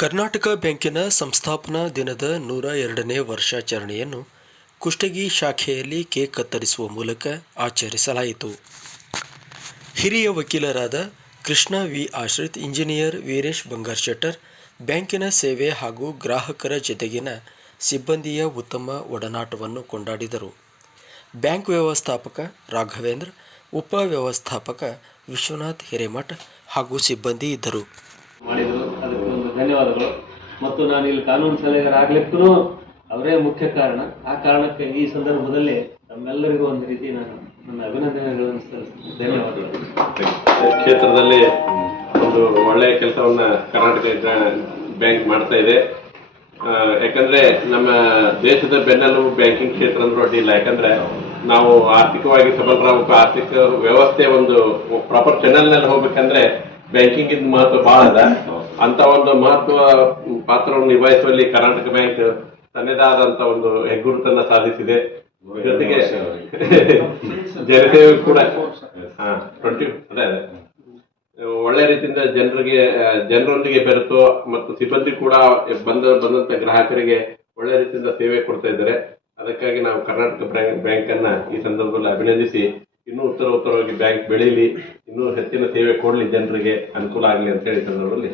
ಕರ್ನಾಟಕ ಬ್ಯಾಂಕಿನ ಸಂಸ್ಥಾಪನಾ ದಿನದ 102ನೇ ವರ್ಷಾಚರಣೆಯನ್ನು ಕುಷ್ಟಗಿ ಶಾಖೆಯಲ್ಲಿ ಕೇಕ್ ಕತ್ತರಿಸುವ ಮೂಲಕ ಆಚರಿಸಲಾಯಿತು. ಹಿರಿಯ ವಕೀಲರಾದ ಕೃಷ್ಣ ವಿ. ಆಶ್ರಿತ್, ಇಂಜಿನಿಯರ್ ವೀರೇಶ್ ಬಂಗಾರಶೆಟ್ಟರ್ ಬ್ಯಾಂಕಿನ ಸೇವೆ ಹಾಗೂ ಗ್ರಾಹಕರ ಜತೆಗಿನ ಸಿಬ್ಬಂದಿಯ ಉತ್ತಮ ಒಡನಾಟವನ್ನು ಕೊಂಡಾಡಿದರು. ಬ್ಯಾಂಕ್ ವ್ಯವಸ್ಥಾಪಕ ರಾಘವೇಂದ್ರ, ಉಪ ವ್ಯವಸ್ಥಾಪಕ ವಿಶ್ವನಾಥ್ ಹಿರೇಮಠ ಹಾಗೂ ಸಿಬ್ಬಂದಿ ಇದ್ದರು. ಧನ್ಯವಾದಗಳು. ಮತ್ತು ನಾನು ಇಲ್ಲಿ ಕಾನೂನು ಸಲಹೆಗಾರಾಗ್ಲಿಕ್ಕೂ ಅವರೇ ಮುಖ್ಯ ಕಾರಣ. ಆ ಕಾರಣಕ್ಕೆ ಈ ಸಂದರ್ಭದಲ್ಲಿ ತಮ್ಮೆಲ್ಲರಿಗೂ ಒಂದು ರೀತಿ ನಾನು ನನ್ನ ಅಭಿನಂದನೆಗಳನ್ನು ಸಲ್ಲಿಸ್ತೀನಿ. ಧನ್ಯವಾದಗಳು. ಕ್ಷೇತ್ರದಲ್ಲಿ ಒಂದು ಒಳ್ಳೆಯ ಕೆಲಸವನ್ನ ಕರ್ನಾಟಕ ಬ್ಯಾಂಕ್ ಮಾಡ್ತಾ ಇದೆ. ಯಾಕಂದ್ರೆ ನಮ್ಮ ದೇಶದ ಬೆನ್ನೆಲುಬು ಬ್ಯಾಂಕಿಂಗ್ ಕ್ಷೇತ್ರ ಅಂದ್ರೆ ಅಡ್ಡಿಲ್ಲ. ಯಾಕಂದ್ರೆ ನಾವು ಆರ್ಥಿಕವಾಗಿ ಸಬಲರಾಗಬೇಕು, ಆರ್ಥಿಕ ವ್ಯವಸ್ಥೆ ಒಂದು ಪ್ರಾಪರ್ ಚಾನೆಲ್ ನಲ್ಲಿ ಹೋಗ್ಬೇಕಂದ್ರೆ ಬ್ಯಾಂಕಿಂಗ್ ಇದ್ ಮಹತ್ವ ಬಹಳ ಅದ. ಅಂತ ಒಂದು ಮಹತ್ವ ಪಾತ್ರವನ್ನು ನಿಭಾಯಿಸುವಲ್ಲಿ ಕರ್ನಾಟಕ ಬ್ಯಾಂಕ್ ತನ್ನದೇ ಆದಂತ ಒಂದು ಹೆಗ್ಗುರುತನ್ನ ಸಾಧಿಸಿದೆ. ಜೊತೆಗೆ ಜನತೆಯು ಕೂಡ ಅದೇ ಒಳ್ಳೆ ರೀತಿಯಿಂದ ಜನರೊಂದಿಗೆ ಬೆರೆತು ಮತ್ತು ಸಿಬ್ಬಂದಿ ಕೂಡ ಬಂದಂತ ಗ್ರಾಹಕರಿಗೆ ಒಳ್ಳೆ ರೀತಿಯಿಂದ ಸೇವೆ ಕೊಡ್ತಾ ಇದ್ದಾರೆ. ಅದಕ್ಕಾಗಿ ನಾವು ಕರ್ನಾಟಕ ಬ್ಯಾಂಕ್ ಅನ್ನ ಈ ಸಂದರ್ಭದಲ್ಲಿ ಅಭಿನಂದಿಸಿ, ಇನ್ನೂ ಉತ್ತರವಾಗಿ ಬ್ಯಾಂಕ್ ಬೆಳೀಲಿ, ಇನ್ನೂ ಹೆಚ್ಚಿನ ಸೇವೆ ಕೊಡ್ಲಿ, ಜನರಿಗೆ ಅನುಕೂಲ ಆಗಲಿ ಅಂತ ಹೇಳಿ ಸಂದರ್ಭದಲ್ಲಿ